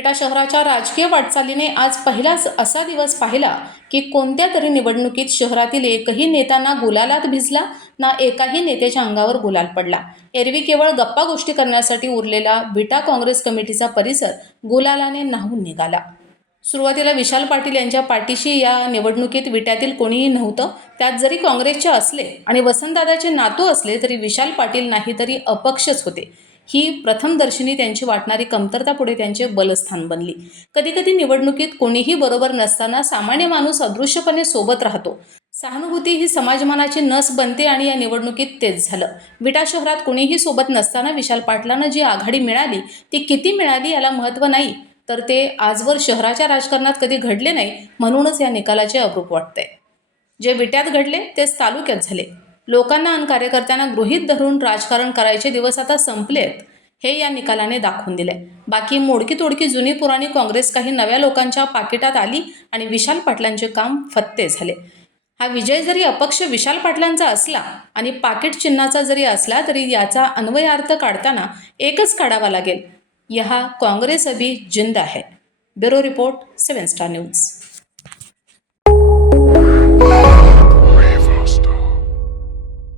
विटा शहराच्या राजकीय वाटचालीने आज पहिलाच असा दिवस पाहिला की कोणत्या तरी निवडणुकीत शहरातील एकही नेत्यांना गुलालात भिजला ना एकाही नेत्याच्या अंगावर गुलाल पडला. एरवी केवळ गप्पा गोष्टी करण्यासाठी उरलेला विटा काँग्रेस कमिटीचा परिसर गुलालाने न्हावून निघाला. सुरुवातीला विशाल पाटील यांच्या पाठीशी या निवडणुकीत विट्यातील कोणीही नव्हतं त्यात जरी काँग्रेसचे असले आणि वसंतदादाचे नातू असले तरी विशाल पाटील नाही तरी अपक्षच होते. ही प्रथमदर्शनी त्यांची वाटणारी कमतरता पुढे त्यांचे बलस्थान बनली. कधीकधी निवडणुकीत कोणीही बरोबर नसताना सामान्य माणूस अदृश्यपणे सोबत राहतो. सहानुभूती ही समाजमानाची नस बनते आणि या निवडणुकीत तेच झालं. विटा शहरात कोणीही सोबत नसताना विशाल पाटलांना जी आघाडी मिळाली ती किती मिळाली याला महत्त्व नाही तर ते आजवर शहराच्या राजकारणात कधी घडले नाही म्हणूनच या निकालाचे अप्रूप वाटतंय. जे विट्यात घडले तेच तालुक्यात झाले. लोकांना आणि कार्यकर्त्यांना गृहीत धरून राजकारण करायचे दिवस आता संपलेत हे या निकालाने दाखवून दिले बाकी मोडकी तोडकी जुनी पुराणी काँग्रेस काही नव्या लोकांच्या पाकिटात आली आणि विशाल पाटलांचे काम फत्ते झाले. हा विजय जरी अपक्ष विशाल पाटलांचा असला आणि पाकिट चिन्हाचा जरी असला तरी याचा अन्वयार्थ काढताना एकच काढावा लागेल. यहा काँग्रेस अभी जिंद है bureau report seven star news.